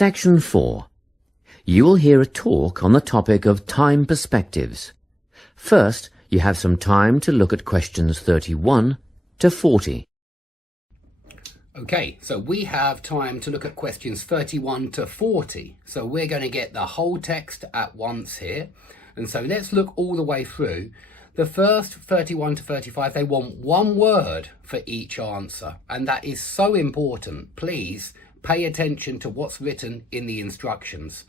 Section 4. You will hear a talk on the topic of time perspectives. First, you have some time to look at questions 31 to 40. Okay, so we have time to look at questions 31 to 40. So we're going to get the whole text at once here. And so let's look all the way through. The first 31 to 35, they want one word for each answer. And that is so important. Please pay attention to what's written in the instructions.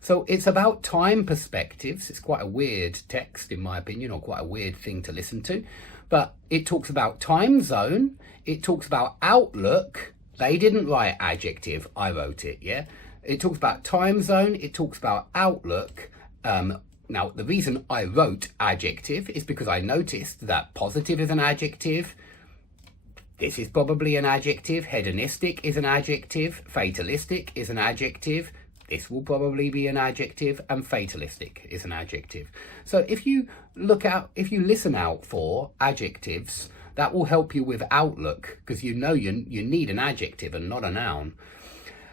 So it's about time perspectives. It's quite a weird text, in my opinion, or quite a weird thing to listen to. But it talks about time zone. It talks about outlook. They didn't write adjective. I wrote it, yeah? It talks about time zone. It talks about outlook. Now, the reason I wrote adjective is because I noticed that positive is an adjective. This is probably an adjective. Hedonistic is an adjective. Fatalistic is an adjective. This will probably be an adjective, and fatalistic is an adjective. So if you listen out for adjectives, that will help you with outlook, because you know you need an adjective and not a noun.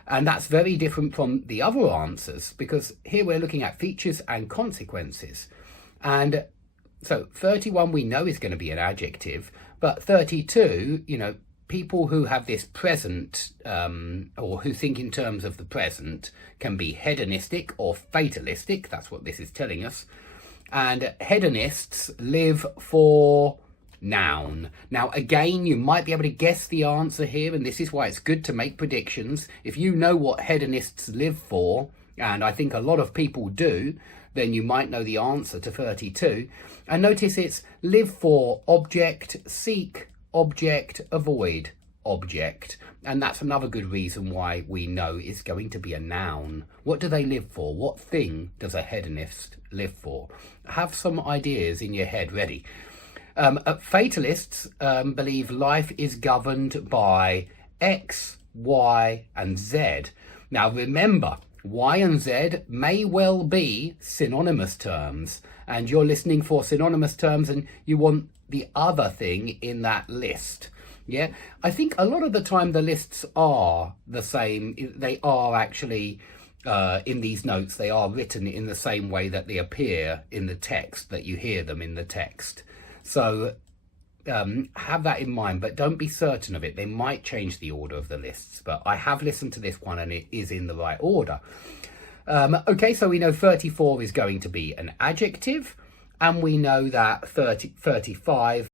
And that's very different from the other answers, because here we're looking at features and consequences. And so 31 we know is going to be an adjective, but 32, people who have this present or who think in terms of the present can be hedonistic or fatalistic. That's what this is telling us. And hedonists live for noun. Now, again, you might be able to guess the answer here, and this is why it's good to make predictions. If you know what hedonists live for, and I think a lot of people do, then you might know the answer to 32. And notice it's live for object, seek object, avoid object. And that's another good reason why we know it's going to be a noun. What do they live for? What thing does a hedonist live for? Have some ideas in your head ready. Fatalists believe life is governed by X, Y, and Z. Now remember, Y and Z may well be synonymous terms, and you're listening for synonymous terms and you want the other thing in that list. Yeah, I think a lot of the time the lists are the same. They are actually in these notes, they are written in the same way that they appear in the text, that you hear them in the text. So have that in mind, but don't be certain of it. They might change the order of the lists, but I have listened to this one and it is in the right order. Okay, so we know 34 is going to be an adjective, and we know that 35